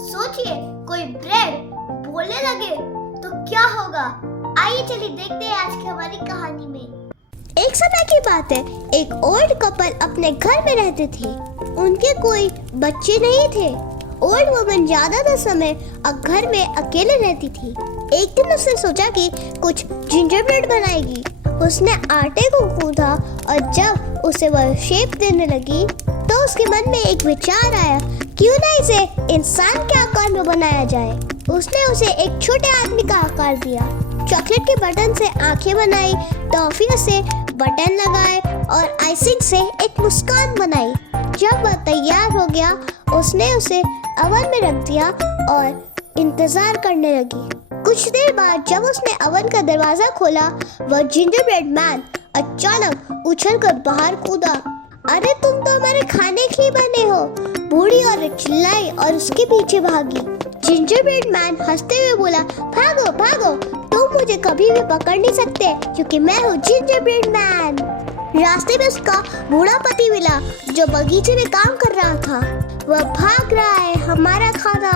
सोचिए कोई ब्रेड बोलने लगे तो क्या होगा। आइए चलिए देखते हैं आज की हमारी कहानी में। एक समय की बात है, एक ओल्ड कपल अपने घर में रहते थे। उनके कोई बच्चे नहीं थे। ओल्ड वुमन ज्यादातर समय घर में अकेले रहती थी। एक दिन उसने सोचा कि कुछ जिंजर ब्रेड बनाएगी। उसने आटे को गूंथा और जब उसे वह शेप देने लगी तो उसके मन में एक विचार आया, क्यों ना इसे इंसान के आकार में बनाया जाए। उसने उसे एक छोटे आदमी का आकार दिया, चॉकलेट के बटन से आंखें बनाई, टॉफियों से बटन लगाए और आइसिंग से एक मुस्कान बनाई। जब वह तैयार हो गया उसने उसे ओवन में रख दिया और इंतजार करने लगी। कुछ देर बाद जब उसने ओवन का दरवाजा खोला, वह जिंजर ब्रेड मैन अचानक उछलकर बाहर कूदा। अरे तुम तो हमारे खाने के लिए बने हो, बूढ़ी औरत चिल्लाई और उसके पीछे भागी। जिंजर ब्रेड मैन हंसते हुए बोला, भागो भागो, तुम मुझे कभी भी पकड़ नहीं सकते क्योंकि मैं हूँ जिंजर ब्रेड मैन। रास्ते में उसका बूढ़ा पति मिला जो बगीचे में काम कर रहा था। वह भाग रहा है, हमारा खाना।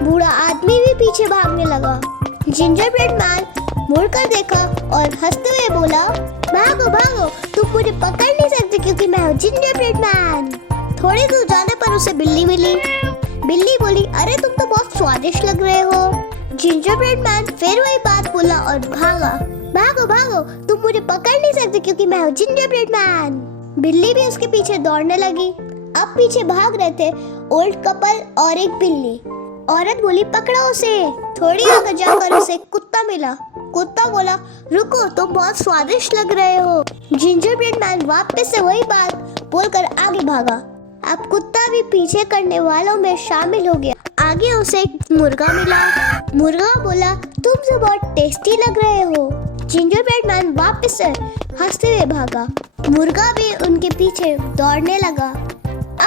बूढ़ा आदमी भी पीछे भागने लगा। जिंजर ब्रेड मैन मुड़कर देखा और हंसते हुए बोला, भागो भागो, तुम मुझे पकड़ नहीं सकते क्योंकि मैं हूँ जिंजर ब्रेड मैन। थोड़ी दूर जाने पर उसे बिल्ली मिली। बिल्ली बोली, अरे तुम तो बहुत स्वादिष्ट लग रहे हो। जिंजर ब्रेड मैन फिर वही बात बोला और भागा। भागो भागो, तुम मुझे पकड़ नहीं सकते क्योंकि मैं हूँ जिंजर ब्रेड मैन। बिल्ली भी उसके पीछे दौड़ने लगी। अब पीछे भाग रहे थे ओल्ड कपल और एक बिल्ली। औरत बोली, पकड़ो उसे। थोड़ी आगे जाकर उसे कुत्ता मिला। कुत्ता बोला, रुको, तुम बहुत स्वादिष्ट लग रहे हो। जिंजर ब्रेड मैन वापस से वही बात बोलकर आगे भागा। अब कुत्ता भी पीछे करने वालों में शामिल हो गया। आगे उसे एक मुर्गा मिला। मुर्गा बोला, तुम तो बहुत टेस्टी लग रहे हो। जिंजर ब्रेड मैन वापस से हंसते हुए भागा। मुर्गा भी उनके पीछे दौड़ने लगा।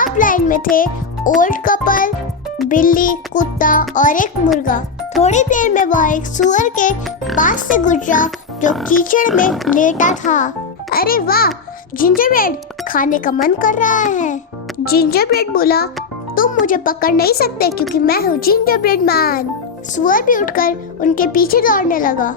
अब लाइन में थे ओल्ड कपल, बिल्ली, कुत्ता और एक मुर्गा। थोड़ी देर में वह एक सुअर के पास से गुजरा जो कीचड़ में लेटा था। अरे वाह, जिंजर ब्रेड खाने का मन कर रहा है। जिंजर ब्रेड बोला, तुम मुझे पकड़ नहीं सकते क्योंकि मैं हूँ जिंजर ब्रेड मैन। सुअर भी उठकर उनके पीछे दौड़ने लगा।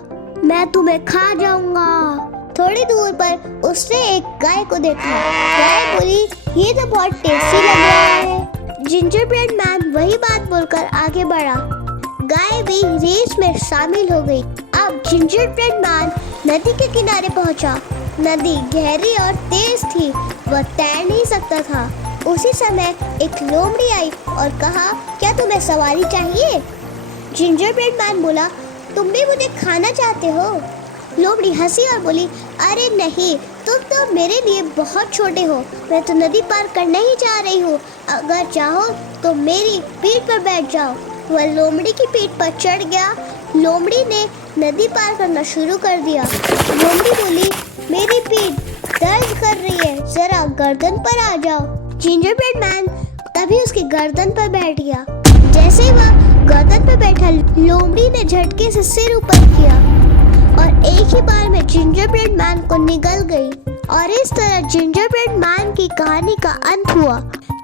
मैं तुम्हें खा जाऊंगा। थोड़ी दूर पर उसने एक गाय को देखा। गाय बोली, ये तो बहुत टेस्टी लग रहा है। जिंजर ब्रेड मैन वही बात बोलकर आगे बढ़ा। गाय भी रेस में शामिल हो गई। अब जिंजर ब्रेड मैन नदी के किनारे पहुंचा। नदी गहरी और तेज थी, वह तैर नहीं सकता था। उसी समय एक लोमड़ी आई और कहा, क्या तुम्हें सवारी चाहिए? जिंजर ब्रेड मैन बोला, तुम भी मुझे खाना चाहते हो? लोमड़ी हंसी और बोली, अरे नहीं, तुम तो मेरे लिए बहुत छोटे हो। मैं तो नदी पार करना ही चाह रही हूँ। अगर चाहो तो मेरी पीठ पर बैठ जाओ। वह लोमड़ी की पीठ पर चढ़ गया। लोमड़ी ने नदी पार करना शुरू कर दिया। लोमड़ी बोली, मेरी पीठ दर्द कर रही है, जरा गर्दन पर आ जाओ। जिंजर ब्रेड मैन तभी उसके गर्दन पर बैठ गया। जैसे ही वह गर्दन पर बैठा, लोमड़ी ने झटके से सिर ऊपर किया और एक ही बार में जिंजर ब्रेड मैन को निगल गई। और इस तरह जिंजर ब्रेड मैन की कहानी का अंत हुआ।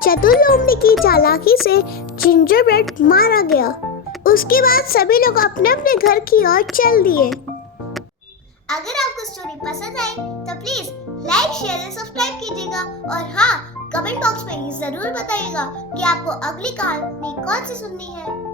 चतुर लोमड़ी की चालाकी से जिंजर ब्रेड मारा गया। उसके बाद सभी लोग अपने अपने घर की ओर चल दिए। अगर आपको स्टोरी पसंद आई तो प्लीज लाइक, शेयर और सब्सक्राइब कीजिएगा। और हाँ, कमेंट बॉक्स में ये जरूर बताइएगा कि आपको अगली कहानी कौन सी सुननी है।